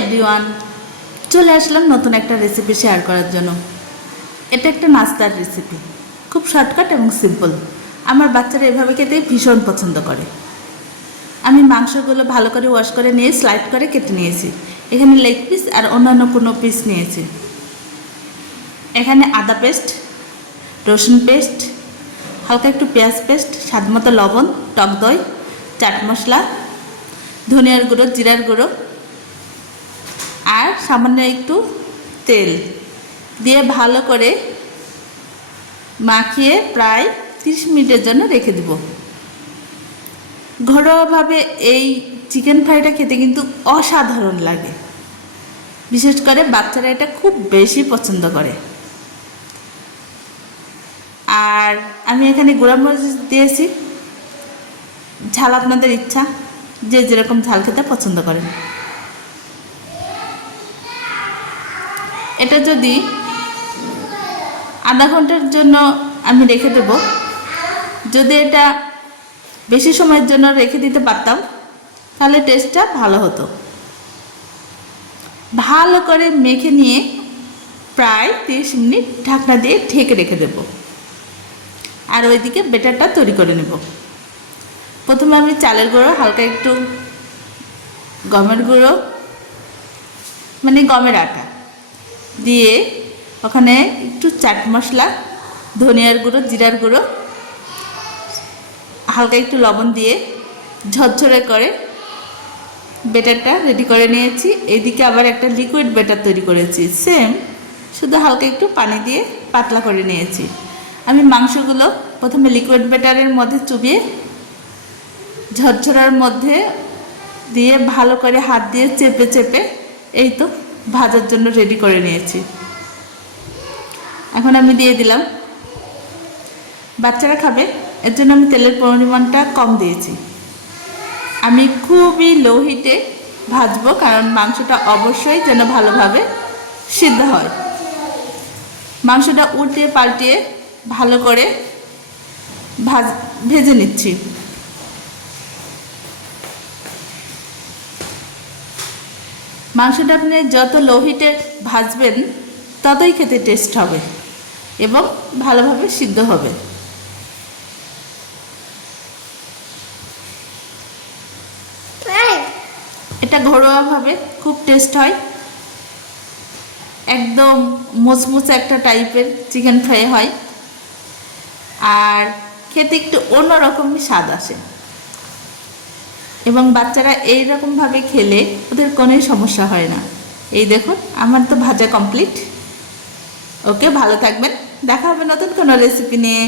Everyone চলে আসলাম নতুন একটা রেসিপি শেয়ার করার জন্য। এটা একটা নাস্তার রেসিপি খুব শর্টকাট এবং সিম্পল আমার বাচ্চারা এভাবে খেতে ভীষণ পছন্দ করে। আমি মাংসগুলো ভালো করে ওয়াশ করে নিয়ে স্লাইড করে কেটে নিয়েছি। এখানে লেগ পিস আর অন্যান্য কোনো পিস নিয়েছি। এখানে আদা পেস্ট রসুন পেস্ট হালকা একটু পেঁয়াজ পেস্ট স্বাদ মতো লবণ, টক দই, চাট মশলা, ধনিয়ার গুঁড়ো, জিরার গুঁড়ো আর সামান্য একটু তেল দিয়ে ভালো করে মাখিয়ে প্রায় তিরিশ মিনিটের জন্য রেখে দেব। ঘরোয়াভাবে এই চিকেন ফ্রাইটা খেতে কিন্তু অসাধারণ লাগে। বিশেষ করে বাচ্চারা এটা খুব বেশি পছন্দ করে। আর আমি এখানে গোড়ামরিচ দিয়েছি। ঝাল আপনাদের ইচ্ছা, যে যেরকম ঝাল খেতে পছন্দ করেন। এটা যদি আধা ঘণ্টার জন্য আমি রেখে দেব, যদি এটা বেশি সময়ের জন্য রেখে দিতে পারতাম, তাহলে টেস্টটা ভালো হতো। ভালো করে মেখে নিয়ে প্রায় তিরিশ মিনিট ঢাকনা দিয়ে ঢেকে রেখে দেব। আর ওইদিকে বেটারটা তৈরি করে নেব। প্রথমে আমি চালের গুঁড়ো, হালকা একটু গমের গুঁড়ো মানে গমের আটা। দিয়ে ওখানে একটু চাট মশলা, ধনিয়ার গুঁড়ো, জিরার গুঁড়ো, হালকা একটু লবণ দিয়ে ঝরঝরে করে বেটারটা রেডি করে নিয়েছি। এদিকে আবার একটা লিকুইড বেটার তৈরি করেছি। সেম শুধু হালকা একটু পানি দিয়ে পাতলা করে নিয়েছি। আমি মাংসগুলো প্রথমে লিকুইড বেটারের মধ্যে চুবিয়ে ঝরঝরার মধ্যে দিয়ে ভালো করে হাত দিয়ে চেপে চেপে এই তো ভাজার জন্য রেডি করে নিয়েছি। এখন আমি দিয়ে দিলাম। বাচ্চারা খাবে, এর জন্য আমি তেলের পরিমাণটা কম দিয়েছি। আমি খুবই লো হিটে ভাজবো, কারণ মাংসটা অবশ্যই যেন ভালোভাবে সিদ্ধ হয়। মাংসটা উল্টিয়ে পাল্টিয়ে ভালো করে ভাজ ভেজে নিচ্ছি। মাংসটা আপনি যত লো হিটে ভাজবেন ততই খেতে টেস্ট হবে এবং ভালোভাবে সিদ্ধ হবে। এটা ঘরোয়াভাবে খুব টেস্ট হয়। একদম মুচমুচে একটা টাইপের চিকেন ফ্রাই হয়। আর খেতে একটু অন্যরকমই স্বাদ আসে। এবং বাচ্চারা এই রকমভাবে খেলে ওদের কোনোই সমস্যা হয় না। এই দেখুন, আমার তো ভাজা কমপ্লিট ওকে ভালো থাকবেন। দেখা হবে নতুন কোনো রেসিপি নিয়ে।